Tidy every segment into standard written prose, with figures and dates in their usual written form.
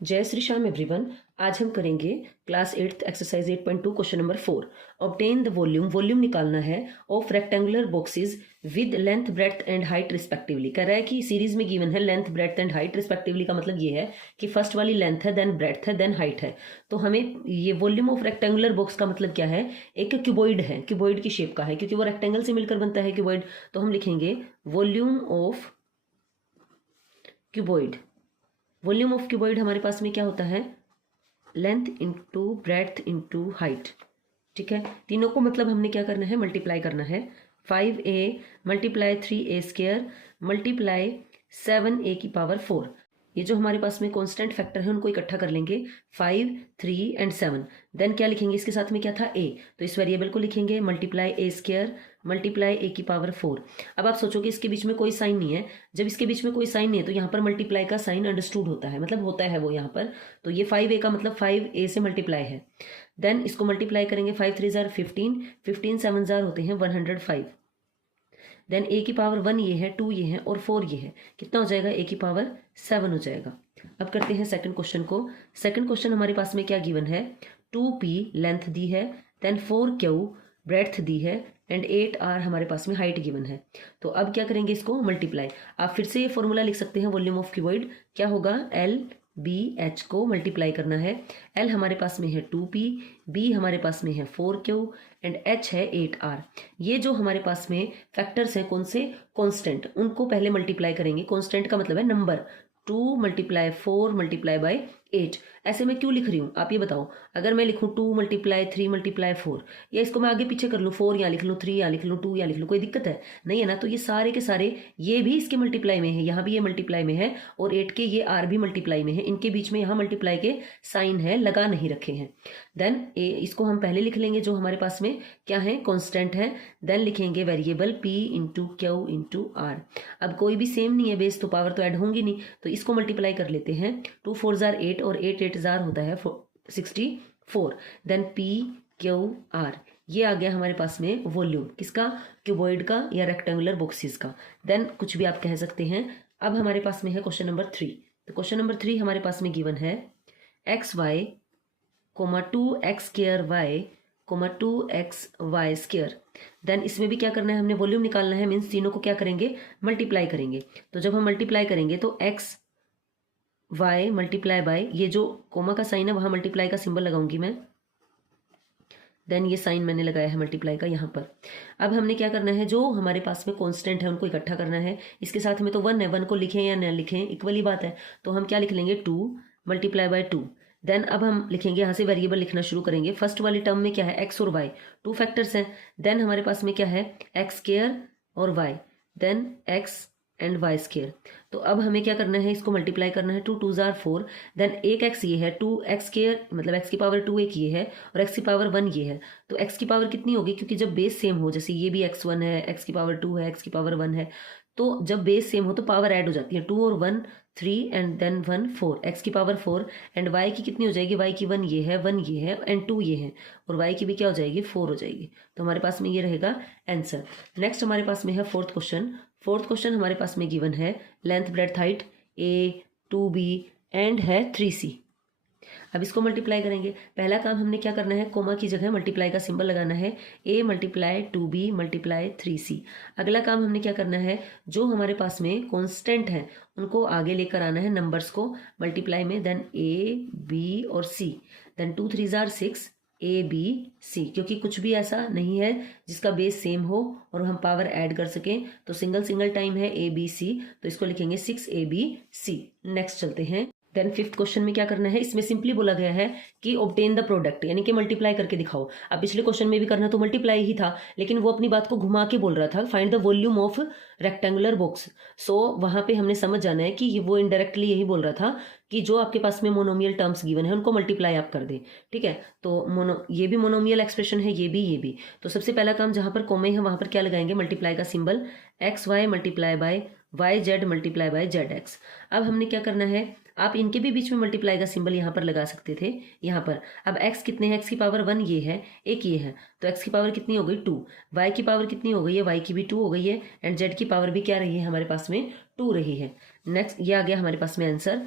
जय श्री श्याम एवरीवन। आज हम करेंगे class 8 exercise 8.2 question number 4। Obtain the volume निकालना है of rectangular boxes with length breadth and height respectively. कह रहा है कि सीरीज में गिवन है length breadth and height respectively का मतलब ये है कि फर्स्ट वाली लेंथ है, देन ब्रेड्थ है, देन हाइट है। तो हमें ये वॉल्यूम ऑफ रेक्टेंगुलर बॉक्स का मतलब क्या है, एक क्यूबॉइड है, क्यूबॉइड की शेप का है क्योंकि वो रेक्टेंगल से मिलकर बनता है क्यूबॉइड। तो हम लिखेंगे volume of cuboid. Volume of cuboid हमारे पास में क्या होता है, length into breadth into height. ठीक है, तीनों को मतलब हमने क्या करना है, मल्टीप्लाई करना है। 5a multiply 3a square multiply 7a की पावर 4। ये जो हमारे पास में कांस्टेंट फैक्टर है उनको इकट्ठा कर लेंगे, 5, 3 एंड 7। देन क्या लिखेंगे, इसके साथ में क्या था a, तो इस वेरिएबल को लिखेंगे multiply a square multiply a की पावर 4। अब आप सोचोगे इसके बीच में कोई साइन नहीं है, जब इसके बीच में कोई साइन नहीं है तो यहाँ पर मल्टीप्लाई का साइन अंडरस्टूड होता है, मतलब होता है वो यहाँ पर। तो ये 5a का मतलब 5a से मल्टीप्लाई है। देन इसको मल्टीप्लाई करेंगे, 5 3 जार 15, 15 7 जार होते हैं 105। देन a की पावर 1 ये है, 2 ये है और 4 ये है, कितना हो जाएगा, a की पावर 7 हो जाएगा। अब करते हैं सेकंड क्वेश्चन को। सेकंड क्वेश्चन हमारे पास में क्या गिवन है, 2p लेंथ दी है, देन 4q ब्रेड्थ दी है एंड 8r हमारे पास में हाइट गिवन है। तो अब क्या करेंगे, इसको मल्टीप्लाई। आप फिर से ये फॉर्मूला लिख सकते हैं वॉल्यूम ऑफ क्यूबॉइड, क्या होगा, एल बी एच को मल्टीप्लाई करना है। एल हमारे पास में है 2p, बी हमारे पास में है 4q एंड एच है 8r। ये जो हमारे पास में फैक्टर्स हैं कौन से, कांस्टेंट, उनको पहले मल्टीप्लाई करेंगे। कांस्टेंट का मतलब है नंबर, 2 मल्टीप्लाई 4 मल्टीप्लाई बाई 8। ऐसे मैं क्यों लिख रही हूँ आप ये बताओ। अगर मैं लिखूँ 2 मल्टीप्लाई 3 मल्टीप्लाई 4, या इसको मैं आगे पीछे कर लूँ, 4 यहाँ लिख लूँ, 3 यहाँ लिख लूँ, 2 यहाँ लिख लूँ, कोई दिक्कत है नहीं है ना। तो ये सारे के सारे ये भी इसके मल्टीप्लाई में है, यहाँ भी ये मल्टीप्लाई में है और 8 के ये आर भी मल्टीप्लाई में है। इनके बीच में यहाँ मल्टीप्लाई के साइन है, लगा नहीं रखे हैं। देन इसको हम पहले लिख लेंगे जो हमारे पास में क्या है, कॉन्स्टेंट है। देन लिखेंगे variable p into Q into R. अब कोई भी सेम नहीं है बेस, तो पावर तो ऐड होंगी नहीं, तो इसको मल्टीप्लाई कर लेते हैं। 2 4 जार 8 और 8 8 जार होता है 64। देन p क्यू आर, ये आ गया हमारे पास में वॉल्यूम किसका, क्यूबॉइड का या रेक्टेंगुलर बॉक्सेस का। देन कुछ भी आप कह सकते हैं। अब हमारे पास में है क्वेश्चन नंबर 3। तो क्वेश्चन नंबर 3 हमारे पास में गिवन है X Y comma 2x square Y comma 2x Y square. Then इसमें भी क्या करना है, हमने वॉल्यूम निकालना है, मीन्स तीनों को क्या करेंगे, मल्टीप्लाई करेंगे। तो जब हम मल्टीप्लाई करेंगे तो x y मल्टीप्लाई बाय, ये जो कोमा का साइन है वहां मल्टीप्लाई का सिंबल लगाऊंगी मैं। देन ये साइन मैंने लगाया है मल्टीप्लाई का यहाँ पर। अब हमने क्या करना है, जो हमारे पास में कांस्टेंट है उनको इकट्ठा करना है। इसके साथ में तो 1 है, 1 को लिखें या न लिखें इक्वल ही बात है। तो हम क्या लिख लेंगे, 2 मल्टीप्लाई बाय 2। देन अब हम लिखेंगे, यहाँ से वेरिएबल लिखना शुरू करेंगे। फर्स्ट वाली टर्म में क्या है, एक्स और वाई, 2 फैक्टर्स हैं। देन हमारे पास में क्या है, एक्स स्क्वायर और Y, then X and Y square. तो अब हमें क्या करना है, इसको मल्टीप्लाई करना है। 2 2 जार 4, देन एक एक्स ये है, 2 एक्स स्क्वायर मतलब एक्स की पावर 2 एक ये है और एक्स की पावर 1 ये है। तो एक्स की पावर कितनी होगी, क्योंकि जब बेस सेम हो, जैसे ये भी x1 है, एक्स की पावर 2 है, एक्स की पावर 1 है, तो जब बेस सेम हो तो पावर ऐड हो जाती है। 2 और 1 3 एंड देन 1 4, एक्स की पावर 4 एंड वाई की कितनी हो जाएगी, वाई की 1 ये है, 1 ये है एंड 2 ये है, और वाई की भी क्या हो जाएगी, 4 हो जाएगी। तो हमारे पास में ये रहेगा आंसर। नेक्स्ट हमारे पास में है फोर्थ क्वेश्चन। फोर्थ क्वेश्चन हमारे पास में गिवन है length breadth height a 2b and है 3c। अब इसको मल्टीप्लाई करेंगे। पहला काम हमने क्या करना है, कोमा की जगह मल्टीप्लाई का सिंबल लगाना है, a multiply 2b multiply 3c। अगला काम हमने क्या करना है, जो हमारे पास में कांस्टेंट है उनको आगे लेकर आना है, नंबर्स को मल्टीप्लाई में। देन a b और c, देन 2 3 जार 6 ए बी सी, क्योंकि कुछ भी ऐसा नहीं है जिसका बेस सेम हो और हम पावर ऐड कर सकें। तो सिंगल सिंगल टाइम है ए बी सी, तो इसको लिखेंगे 6 ए बी सी। नेक्स्ट चलते हैं। देन फिफ्थ क्वेश्चन में क्या करना है, इसमें सिंपली बोला गया है कि ऑब्टेन द प्रोडक्ट, यानी कि मल्टीप्लाई करके दिखाओ। अब पिछले क्वेश्चन में भी करना तो मल्टीप्लाई ही था, लेकिन वो अपनी बात को घुमा के बोल रहा था, find the volume of rectangular box. So वहां पे हमने समझ जाना है कि वो इनडायरेक्टली यही बोल रहा था कि जो आपके पास में मोनोमियल टर्म्स गिवन है उनको मल्टीप्लाई आप कर दें। ठीक है, तो ये भी मोनोमियल एक्सप्रेशन है, ये भी। तो सबसे पहला काम, जहां पर कोमे है वहां पर क्या लगाएंगे, मल्टीप्लाई का symbol, X Y multiply by Y Z multiply by Z X. अब हमने क्या करना है, आप इनके भी बीच में मल्टीप्लाई का सिंबल यहाँ पर लगा सकते थे, यहाँ पर। अब x कितने हैं, x की पावर 1 ये है, एक ये है, तो x की पावर कितनी हो गई 2, y की पावर कितनी हो गई है, y की भी 2 हो गई है एंड z की पावर भी क्या रही है हमारे पास में 2 रही है। नेक्स्ट ये आ गया हमारे पास में आंसर।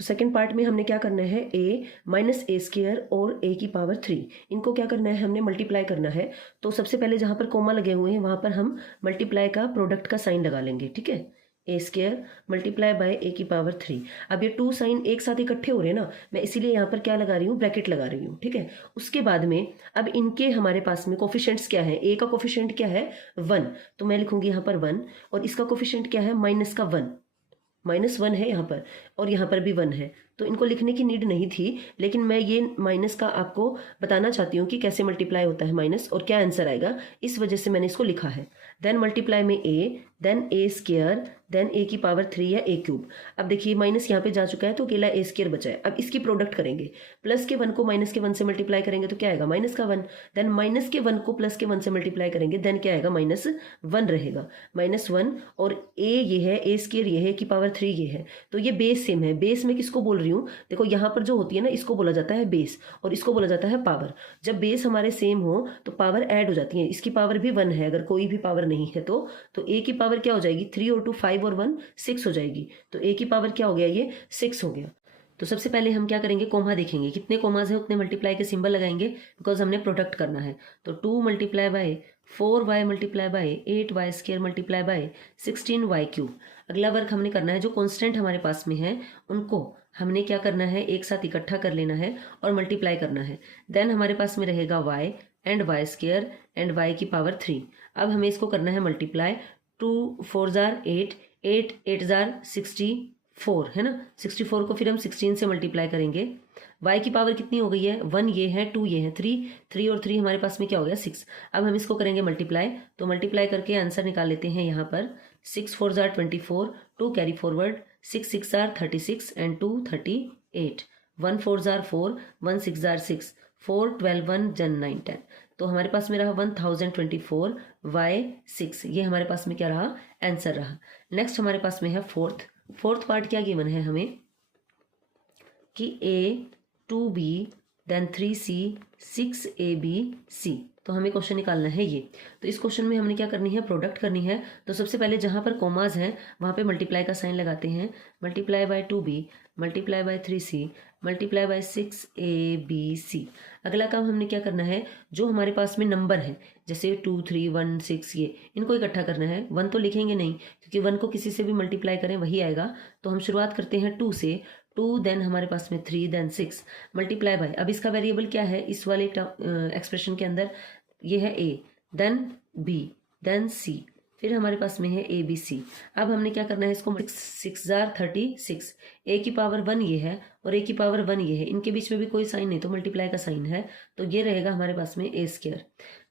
तो सेकंड पार्ट में हमने क्या करना है, a माइनस ए स्क्वायर और a की पावर 3, इनको क्या करना है, हमने मल्टीप्लाई करना है। तो सबसे पहले जहाँ पर कोमा लगे हुए हैं वहाँ पर हम मल्टीप्लाई का प्रोडक्ट का साइन लगा लेंगे, ठीक है। ए स्क्वायर मल्टीप्लाई बाय ए की पावर 3। अब ये 2 साइन एक साथ इकट्ठे हो रहे हैं ना, मैं इसीलिए यहाँ पर क्या लगा रही हूँ, ब्रैकेट लगा रही हूँ, ठीक है। उसके बाद में अब इनके हमारे पास में कोफिशिएंट्स क्या है, ए का कोफिशिएंट क्या है 1, तो मैं लिखूंगी यहाँ पर 1, और इसका कोफिशिएंट क्या है माइनस का 1, -1 है यहाँ पर, और यहाँ पर भी 1 है। तो इनको लिखने की नीड नहीं थी, लेकिन मैं ये माइनस का आपको बताना चाहती हूँ कि कैसे मल्टीप्लाई होता है माइनस और क्या आंसर आएगा, इस वजह से मैंने इसको लिखा है। देन मल्टीप्लाई में ए, देन ए स्क्वायर, देन ए की पावर 3 या ए क्यूब। अब देखिए माइनस यहाँ पे जा चुका है तो अकेला ए स्क्वायर बचा है। अब इसकी प्रोडक्ट करेंगे, प्लस के 1 को माइनस के 1 से मल्टीप्लाई करेंगे तो क्या आएगा, माइनस का 1। देन माइनस के 1 को प्लस के 1 से मल्टीप्लाई करेंगे, देन क्या आएगा, -1 रहेगा, -1। और ए ये है, ए स्क्वायर ये है, की पावर 3 ये है, तो ये बेस सेम है। बेस में किसको बोल रही हूँ, देखो यहाँ पर जो होती है ना, इसको बोला जाता है बेस और इसको बोला जाता है पावर। जब बेस हमारे सेम हो तो पावर ऐड हो जाती है। इसकी पावर भी 1 है, अगर कोई भी पावर नहीं है तो ए की पावर क्या हो जाएगी, 3 और 2 5 और 1 6 हो जाएगी। तो ए की पावर क्या हो गया, ये 6 हो गया। तो सबसे पहले हम क्या करेंगे, कोमा देखेंगे, कितने कोमाज है उतने मल्टीप्लाई के सिंबल लगाएंगे, बिकॉज हमने प्रोडक्ट करना है। तो 2 multiply by 4y multiply by 8y square multiply by 16y cube. अगला वर्क हमने करना है, जो कॉन्स्टेंट हमारे पास में है उनको हमने क्या करना है, एक साथ इकट्ठा कर लेना है और मल्टीप्लाई करना है। देन हमारे पास में रहेगा y and y square and y की पावर 3। अब हमें इसको करना है मल्टीप्लाई, 2 4 जार 8, 8 8 जार 64 है ना, 64 को फिर हम 16 से मल्टीप्लाई करेंगे। y की पावर कितनी हो गई है, 1 ये है, 2 ये है, 3 और 3 हमारे पास में क्या हो गया 6। अब हम इसको करेंगे मल्टीप्लाई, तो मल्टीप्लाई करके आंसर निकाल लेते हैं यहाँ पर। 6 4 jar 24, 2 carry forward, 6 6 jar 36 and 2 38, 1 4 jar 4, 1 6 jar 6, 4 12 1 जन 9 10। तो हमारे पास में रहा 1024 y 6, ये हमारे पास में क्या रहा, आंसर रहा। नेक्स्ट हमारे पास में है फोर्थ पार्ट, क्या गिवन है हमें कि a 2b then 3c 6abc। तो हमें क्वेश्चन निकालना है ये। तो इस क्वेश्चन में हमने क्या करनी है, प्रोडक्ट करनी है। तो सबसे पहले जहाँ पर कोमाज हैं वहाँ पे मल्टीप्लाई का साइन लगाते हैं। Multiply by 2b multiply by 3c multiply by 6abc। अगला काम हमने क्या करना है, जो हमारे पास में नंबर है जैसे 2 3 1 6 ये, इनको इकट्ठा करना है। 1 तो लिखेंगे नहीं क्योंकि 1 को किसी से भी मल्टीप्लाई करें वही आएगा। तो हम शुरुआत करते हैं 2 से, 2 देन हमारे पास में 3 देन 6 मल्टीप्लाई बाय, अब इसका वेरिएबल क्या है इस वाले एक्सप्रेशन के अंदर, ये है a then b then c, फिर हमारे पास में है a b c। अब हमने क्या करना है, इसको 6 जार 36, a की पावर 1 ये है और a की पावर 1 ये है, इनके बीच में भी कोई साइन नहीं तो मल्टीप्लाई का साइन है, तो ये रहेगा हमारे पास में a स्क्वायर।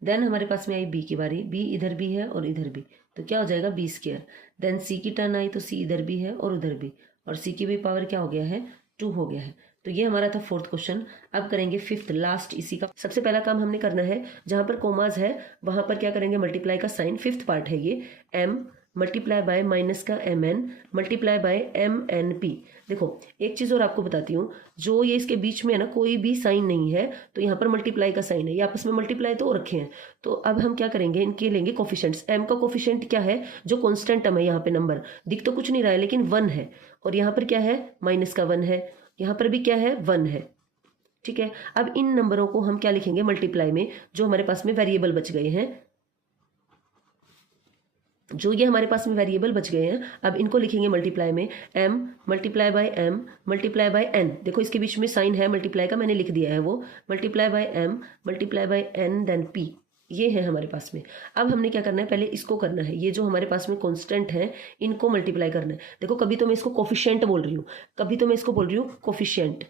देन हमारे पास में आई b की बारी, b इधर भी है और इधर भी, तो क्या हो जाएगा b स्क्वायर। देन c की टर्न आई तो c इधर भी है और उधर भी, और c की भी पावर क्या हो गया है, 2 हो गया है। तो ये हमारा था फोर्थ क्वेश्चन। अब करेंगे फिफ्थ लास्ट इसी का। सबसे पहला काम हमने करना है, जहां पर कोमाज है वहां पर क्या करेंगे, मल्टीप्लाई का साइन। फिफ्थ पार्ट है ये, m मल्टीप्लाई बाय माइनस का mn मल्टीप्लाई बाय mnp। देखो एक चीज और आपको बताती हूँ, जो ये इसके बीच में है ना कोई भी साइन नहीं है तो यहाँ पर मल्टीप्लाई का साइन है, ये आपस में मल्टीप्लाई तो रखे हैं। तो अब हम क्या करेंगे, इनके लेंगे कोफिशिएंट्स। m का कोफिशिएंट क्या है, जो कांस्टेंट टर्म है, यहाँ पे नंबर दिख तो कुछ नहीं रहा है लेकिन 1 है, और यहाँ पर क्या है माइनस का 1 है, यहाँ पर भी क्या है 1 है, ठीक है। अब इन नंबरों को हम क्या लिखेंगे मल्टीप्लाई में, जो हमारे पास में वेरिएबल बच गए हैं, जो ये हमारे पास में वेरिएबल बच गए हैं, अब इनको लिखेंगे मल्टीप्लाई में। m multiply by m multiply by n, देखो इसके बीच में साइन है मल्टीप्लाई का, मैंने लिख दिया है वो, multiply by m multiply by n then p, ये है हमारे पास में। अब हमने क्या करना है, पहले इसको करना है, ये जो हमारे पास में कांस्टेंट है इनको मल्टीप्लाई करना है। देखो कभी तो मैं इसको कोफिशिएंट बोल रही हूँ, कभी तो मैं इसको बोल रही हूँ कोफिशिएंट,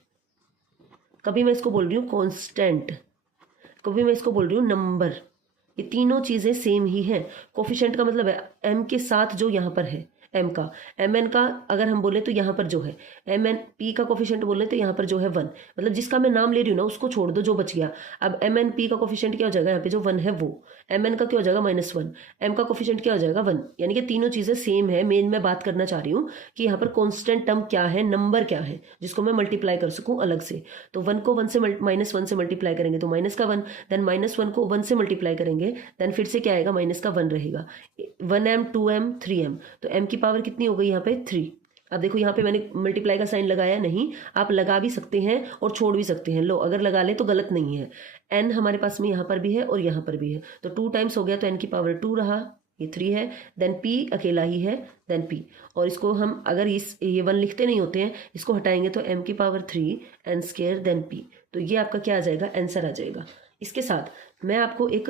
कभी मैं इसको बोल रही हूँ कांस्टेंट, कभी मैं इसको बोल रही हूँ नंबर, ये तीनों चीजें सेम ही हैं। कोफिशिएंट का मतलब है m के साथ जो यहाँ पर है m का, mn का अगर हम बोले तो यहाँ पर जो है mn, p का कोफिशिएंट बोले तो यहाँ पर जो है 1, मतलब जिसका मैं नाम ले रही हूँ ना उसको छोड़ दो जो बच गया। अब mn p का कोफिशिएंट क्या हो जाएगा, यहाँ पे जो 1 है वो, mn का क्या हो जाएगा -1, m का कोफिशिएंट क्या हो जाएगा 1, यानी कि तीनों चीजें सेम है। मेन मैं बात करना चाह रही हूँ कि यहाँ पर कॉन्स्टेंट टर्म क्या है, नंबर क्या है जिसको मैं मल्टीप्लाई कर सकूँ अलग से। तो 1 को 1 से -1 से मल्टीप्लाई करेंगे तो माइनस का 1, देन -1 को 1 से मल्टीप्लाई करेंगे देन फिर से क्या आएगा, -1 रहेगा। 1m 2m 3m, तो m की पावर कितनी हो गई यहाँ पे 3, अब देखो यहाँ पे मैंने मल्टीप्लाई का साइन लगाया नहीं, आप लगा भी सकते हैं और छोड़ भी सकते हैं। लो अगर लगा ले तो गलत नहीं है। n हमारे पास में यहाँ पर भी है और यहाँ पर भी है, तो 2 टाइम्स हो गया तो n की पावर 2 रहा, ये 3 है, देन p अकेला ही है, देन p, और इसको हम अगर ये 1 लिखते नहीं होते हैं, इसको हटाएंगे तो m की power 3 n square then p, तो ये आपका क्या आ जाएगा, आंसर आ जाएगा। इसके साथ मैं आपको एक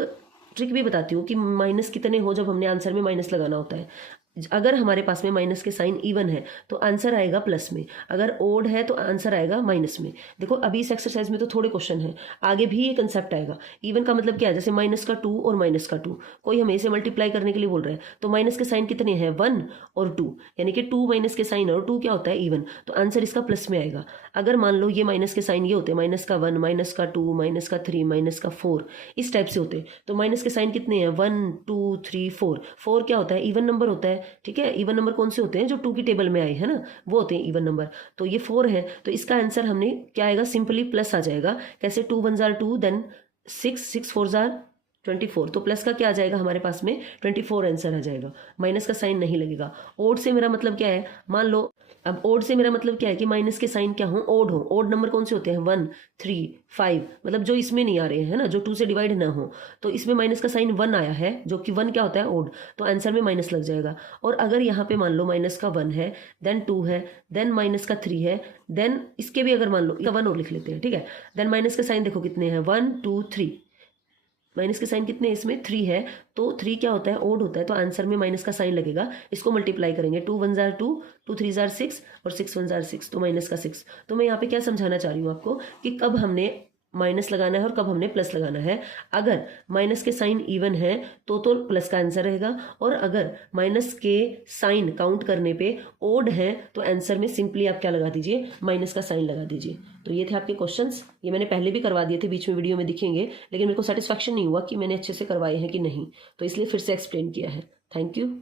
ट्रिक भी बताती हूँ कि माइनस कितने हो जब हमने आंसर में माइनस लगाना होता है। अगर हमारे पास में माइनस के साइन इवन है तो आंसर आएगा प्लस में, अगर ओड है तो आंसर आएगा माइनस में। देखो अभी इस एक्सरसाइज में तो थोड़े क्वेश्चन है, आगे भी ये कंसेप्ट आएगा। इवन का मतलब क्या है, जैसे माइनस का 2 और माइनस का 2, कोई हमें इसे मल्टीप्लाई करने के लिए बोल रहा है, तो माइनस के साइन कितने हैं, 1 और 2, यानी कि 2 माइनस के साइन और 2 क्या होता है, इवन, तो आंसर इसका प्लस में आएगा। अगर मान लो ये माइनस के साइन ये होते हैं, माइनस का 1, माइनस का 2, माइनस का 3, माइनस का 4, इस टाइप से होते, तो माइनस के साइन कितने हैं, 1 2 3 4, 4 क्या होता है, इवन नंबर होता है। ठीक है, इवन नंबर कौन से होते हैं, जो 2 की टेबल में आए हैं ना, वो होते हैं इवन नंबर। तो ये 4 है, तो इसका आंसर हमने क्या आएगा, सिंपली प्लस आ जाएगा। कैसे, 2 1 जार 2, देन 6 6 4 जार 24, तो प्लस का क्या आ जाएगा हमारे पास में, 24 आंसर आ जाएगा, माइनस का साइन नहीं लगेगा। ओड से मेरा मतलब क्या है, मान लो, अब ओड से मेरा मतलब क्या है कि माइनस के साइन क्या हो, ओड हो। ओड नंबर कौन से होते हैं, 1 3 5, मतलब जो इसमें नहीं आ रहे हैं ना, जो 2 से डिवाइड ना हो, तो इसमें माइनस का साइन 1 आया है, जो कि 1 क्या होता है, ओड, तो आंसर में माइनस लग जाएगा। और अगर यहाँ पे मान लो माइनस का 1 है, देन 2 है, देन माइनस का 3 है, देन इसके भी अगर मान लो 1 और लिख लेते हैं, ठीक है, देन माइनस के साइन देखो कितने हैं, 1 2 3, माइनस के साइन कितने, इसमें 3 है, तो 3 क्या होता है, ओड होता है, तो आंसर में माइनस का साइन लगेगा। इसको मल्टीप्लाई करेंगे, 2 1 जार 2, 2 3 जार 6 और 6 1 जार 6, तो माइनस का 6। तो मैं यहाँ पे क्या समझाना चाह रही हूँ आपको कि कब हमने माइनस लगाना है और कब हमने प्लस लगाना है। अगर माइनस के साइन इवन है तो प्लस का आंसर रहेगा, और अगर माइनस के साइन काउंट करने पे ओड है तो आंसर में सिंपली आप क्या लगा दीजिए, माइनस का साइन लगा दीजिए। तो ये थे आपके क्वेश्चंस, ये मैंने पहले भी करवा दिए थे, बीच में वीडियो में दिखेंगे, लेकिन मेरे को सेटिस्फैक्शन नहीं हुआ कि मैंने अच्छे से करवाए हैं कि नहीं, तो इसलिए फिर से एक्सप्लेन किया है। Thank you.